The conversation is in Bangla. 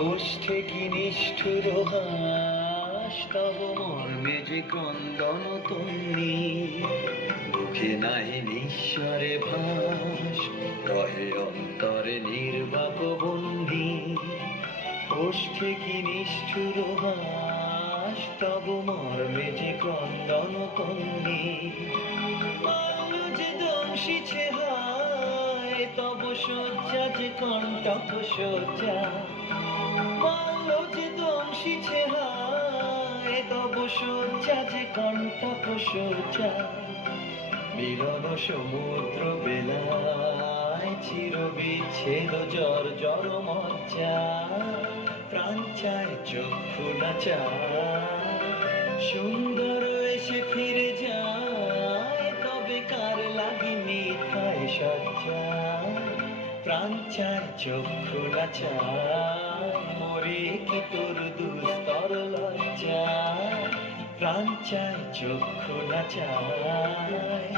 ওষ্ঠে কি নিষ্ঠুর হাস তব মর্মে যে ক্রন্দন তন্নি, বুকে নাহি নিঃস্বরে ভাস, রহে অন্তরে নির্বাক বন্দি। ওষ্ঠে কি নিষ্ঠুর হাস তব মর্মে যে ক্রন্দন তন্নি, বাল্য যে দংশিছে হায় তব শয্যা যে কণ্টক শয্যা। বাল্য যে দংশিছে হায় তব শয্যা যে কণ্টক শয্যা। মিলন সমুদ্র বেলায় চির বিচ্ছেদ জর মজ্জা। প্রাণ চায় চক্ষু না চায়, সুন্দর এসে ফিরে যায়, তবে কার লাগি মিথায় সজ্জা। প্রাণ চায় চক্ষু না চায়, মরে কি তোর দুস্তর লজ্জা। প্রাণ চায় চক্ষু না চায়।